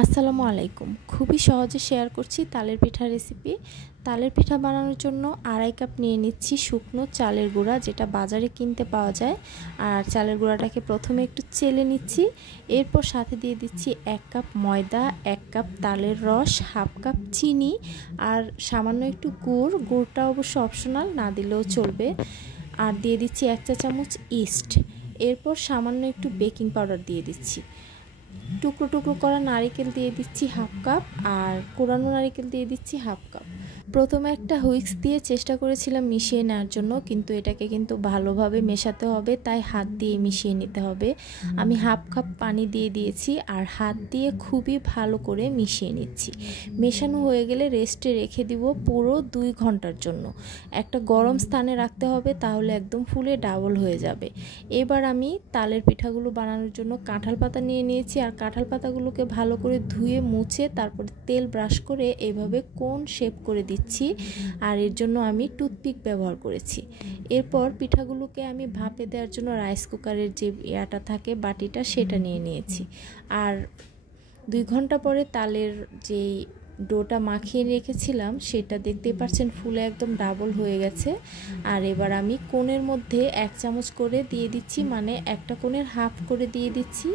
আসসালামু আলাইকুম। খুবই সহজে শেয়ার করছি তালের পিঠা রেসিপি। তালের পিঠা বানানোর জন্য 2.5 কাপ নিয়ে নিচ্ছি শুকনো চালের গুঁড়া, যেটা বাজারে কিনতে পাওয়া যায়। আর চালের গুঁড়াটাকে প্রথমে একটু চেলে নিচ্ছি। এরপর সাথে দিয়ে দিচ্ছি 1 কাপ ময়দা, 1 কাপ তালের রস, হাফ কাপ চিনি আর সামান্য একটু গুড়। গুড়টা অবশ্য অপশনাল, না দিলেও চলবে। আর দিয়ে দিচ্ছি 1 চা চামচ ইস্ট। এরপর সামান্য একটু বেকিং পাউডার দিয়ে দিচ্ছি। টুকরো টুকরো করা নারকেল দিয়ে দিচ্ছি হাফ কাপ, আর কোরানো নারকেল দিয়ে দিচ্ছি হাফ কাপ। প্রথমে একটা হুইস্ক দিয়ে চেষ্টা করেছিলাম মিশিয়ে নেওয়ার জন্য, কিন্তু এটাকে ভালোভাবে মেশাতে হবে, তাই হাত দিয়ে মিশিয়ে নিতে হবে। আমি হাফ কাপ পানি দিয়ে দিয়েছি আর হাত দিয়ে খুবই ভালো করে মিশিয়ে নিচ্ছি। মেশানো হয়ে গেলে রেস্টে রেখে দিব পুরো 2 ঘন্টার জন্য। একটা গরম স্থানে রাখতে হবে, তাহলে একদম ফুলে ডাবল হয়ে যাবে। এবার আমি তালের পিঠাগুলো বানানোর জন্য কাঁঠাল পাতা নিয়ে নিয়েছি, আর কাঁঠাল পাতাগুলোকে ভালো করে ধুয়ে মুছে তারপর তেল ব্রাশ করে এভাবে কোন শেপ করে দিচ্ছি। আর এর জন্য আমি টুথপিক ব্যবহার করেছি। এরপর পিঠাগুলোকে আমি ভাপে দেওয়ার জন্য রাইস কুকারের যে ইয়াটা থাকে, বাটিটা, সেটা নিয়ে নিয়েছি। আর 2 ঘন্টা পরে তালের যেই ডোটা মাখিয়ে রেখেছিলাম সেটা দেখতেই পাচ্ছেন ফুলে একদম ডাবল হয়ে গেছে। আর এবার আমি কোণের মধ্যে 1 চামচ করে দিয়ে দিচ্ছি, মানে একটা কোণের হাফ করে দিয়ে দিচ্ছি।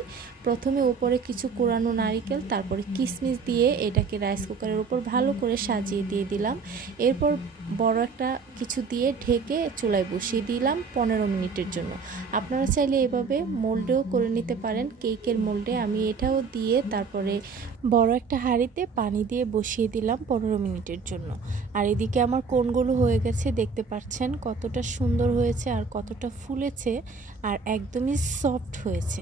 প্রথমে উপরে কিছু কোরানো নারকেল, তারপরে কিশমিশ দিয়ে এটাকে রাইস কুকারের উপর ভালো করে সাজিয়ে দিয়ে দিলাম। এরপর বড় একটা কিছু দিয়ে ঢেকে চুলায় বসিয়ে দিলাম 15 মিনিটের জন্য। আপনারা চাইলে এভাবে মোল্ডেও করে নিতে পারেন, কেকের মোল্ডে। আমি এটাও দিয়ে তারপরে বড় একটা হাঁড়িতে পানি দিয়ে বসিয়ে দিলাম 15 মিনিটের জন্য। আর এদিকে আমার কোণগুলো হয়ে গেছে, দেখতে পাচ্ছেন কতটা সুন্দর হয়েছে আর কতটা ফুলেছে আর একদমই সফট হয়েছে।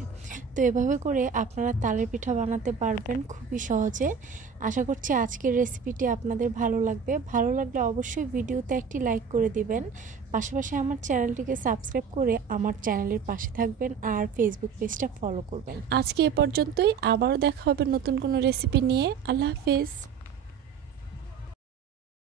তো এভাবে করে আপনারা তালের পিঠা বানাতে পারবেন খুবই সহজে। আশা করছি আজকের রেসিপিটি আপনাদের ভালো লাগবে। ভালো লাগলে অবশ্যই ভিডিওতে একটি লাইক করে দিবেন। পাশাপাশি আমার চ্যানেলটিকে সাবস্ক্রাইব করে আমার চ্যানেলের পাশে থাকবেন আর ফেসবুক পেজটা ফলো করবেন। আজকে এ পর্যন্তই, আবারও দেখা হবে নতুন কোনো রেসিপি নিয়ে। আল্লাহ হাফেজ।